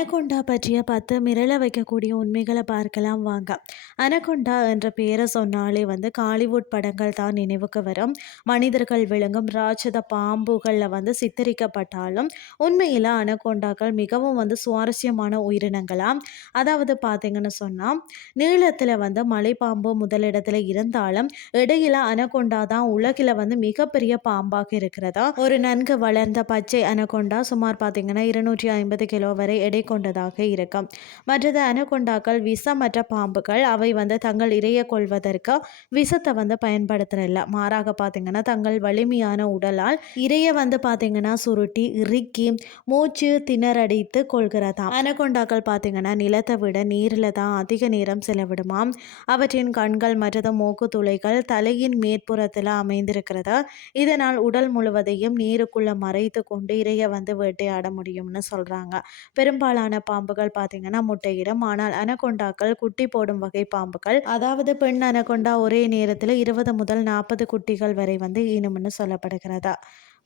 பற்றிய பத்து மிரள வைக்கக்கூடிய உண்மைகளை பார்க்கலாம் வாங்க. அனகொண்டா என்ற பெயரை சொன்னாலே வந்து காலிவுட் படங்கள் தான் நினைவுக்கு வரும். மனிதர்கள் விளங்கும் ராட்சத பாம்புகளில் வந்து சித்தரிக்கப்பட்டாலும் உண்மையில் அனகொண்டாக்கள் மிகவும் வந்து சுவாரஸ்யமான உயிரினங்களாம் அதாவது பார்த்தீங்கன்னு சொன்னால் நீளத்தில் வந்து மலைப்பாம்பு முதலிடத்தில் இருந்தாலும் இடையில அனகொண்டா தான் உலகில் வந்து மிகப்பெரிய பாம்பாக இருக்கிறதா? ஒரு நன்கு வளர்ந்த பச்சை அனகொண்டா சுமார் பார்த்தீங்கன்னா இருநூற்றி ஐம்பது கிலோ வரை எடை கொண்டதாக இருக்கும். மற்றது அனகொண்டாக்கள் விஷமற்ற பாம்புகள் அவை வந்து தங்கள் இறைய கொள்வதற்கு விஷத்தை வந்து பயன்படுத்துறதில்ல. மாறாக பார்த்தீங்கன்னா தங்கள் வலிமையான உடலால் இறைய வந்து பார்த்தீங்கன்னா சுருட்டி இறுக்கி மூச்சு திணறடித்து கொள்கிறதாம். அனகொண்டாக்கள் பார்த்தீங்கன்னா நிலத்தை விட நீரில் தான் அதிக நேரம் செலவிடுமாம். அவற்றின் கண்கள் மற்றது மூக்கு துளைகள் தலையின் மேற்புறத்தில் அமைந்திருக்கிறது. இதனால் உடல் முழுவதையும் நீருக்குள்ள மறைத்து கொண்டு இறைய வந்து வேட்டையாட முடியும்னு சொல்கிறாங்க பெரும்பாலான பாம்புகள் பார்த்தீங்கன்னா முட்டையிடும் ஆனால் அனகொண்டாக்கள் குட்டி போடும் வகை பாம்புகள். அதாவது பெண் அனகொண்டா ஒரே நேரத்தில் இருபது முதல் நாற்பது குட்டிகள் வரை வந்து ஈனும்னு சொல்லப்படுகிறதா?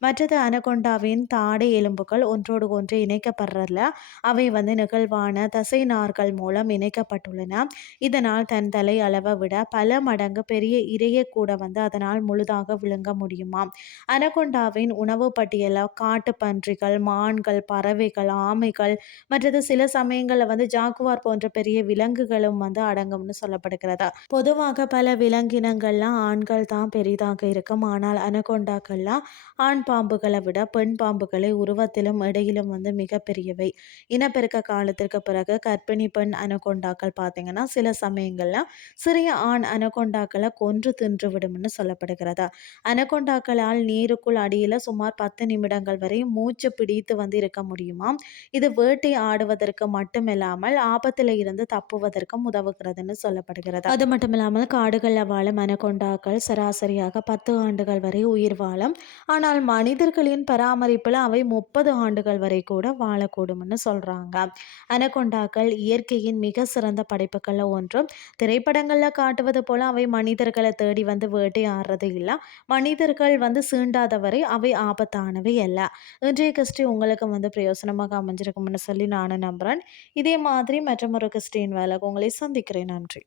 மற்றது அனகொண்டாவின் தாடை எலும்புகள் ஒன்றோடு ஒன்று இணைக்கப்படுறதில்ல அவை வந்து நிகழ்வான தசை நார்கள் மூலம் இணைக்கப்பட்டுள்ளன. இதனால் தன் தலை அளவை விட பல மடங்கு பெரிய இரையை கூட வந்து அதனால் முழுதாக விழுங்க முடியுமா? அனகொண்டாவின் உணவு பட்டியலில் காட்டு பன்றிகள் மான்கள் பறவைகள் ஆமைகள் மற்றது சில சமயங்களில் வந்து ஜாக்குவார் போன்ற பெரிய விலங்குகளும் வந்து அடங்கும்னு சொல்லப்படுகிறதா. பொதுவாக பல விலங்கினங்கள்லாம் ஆண்கள் தான் பெரிதாக இருக்கும். ஆனால் அனகொண்டாக்கள்லாம் ஆண் பாம்புகளை விட பெண் பாம்புகளை உருவத்திலும் இடையிலும் வந்து மிகப்பெரியவை. இனப்பெருக்க காலத்திற்கு பிறகு கர்ப்பிணி பெண் அனகொண்டாக்கள் பார்த்தீங்கன்னா சில சமயங்களில் சிறிய ஆண் அனகொண்டாக்களை கொன்று தின்று விடும்னு சொல்லப்படுகிறதா. அனகொண்டாக்களால் நீருக்குள் அடியில் சுமார் பத்து நிமிடங்கள் வரை மூச்சு பிடித்து வந்து இருக்க முடியுமா? இது வேட்டை ஆடுவதற்கு மட்டுமில்லாமல் ஆபத்தில் இருந்து தப்புவதற்கும் உதவுகிறதுன்னு சொல்லப்படுகிறது. அது மட்டும் இல்லாமல் காடுகளில் வாழும் அனகொண்டாக்கள் சராசரியாக பத்து ஆண்டுகள் வரை உயிர் வாழும். ஆனால் மனிதர்களின் பராமரிப்பில் அவை முப்பது ஆண்டுகள் வரை கூட வாழக்கூடும்னு சொல்கிறாங்க அனகொண்டாக்கள் இயற்கையின் மிக சிறந்த படைப்புகளில் ஒன்றும். திரைப்படங்களில் காட்டுவது போல் அவை மனிதர்களை தேடி வந்து வேட்டையாடுறது இல்லை. மனிதர்கள் வந்து சீண்டாதவரை அவை ஆபத்தானவை அல்ல. இன்றைய கிறிஸ்டி உங்களுக்கு வந்து பிரயோசனமாக அமைஞ்சிருக்கும்னு சொல்லி நானும் நம்புகிறேன் இதே மாதிரி மற்றமொரு கிறிஸ்டின் வேலை உங்களை சந்திக்கிறேன். நன்றி.